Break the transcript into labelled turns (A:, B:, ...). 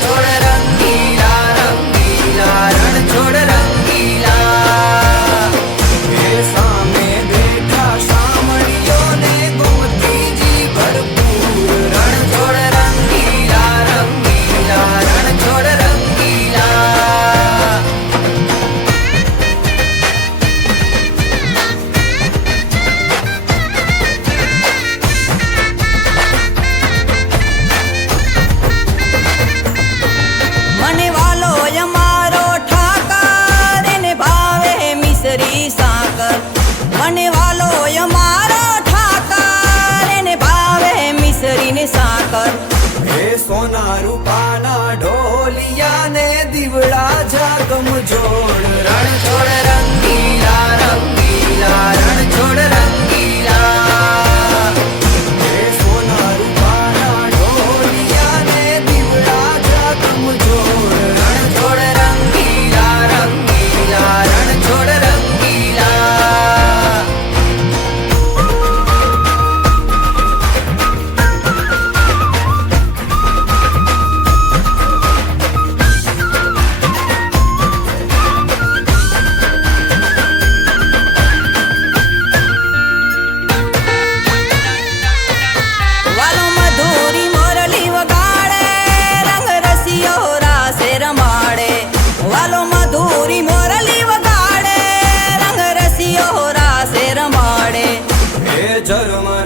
A: All right. રૂપાના ઢોલિયા ને દીવડા જાગમ જોડ. રણ છોડ રંગીલા રંગીલા રણ છોડ Jai Ramai.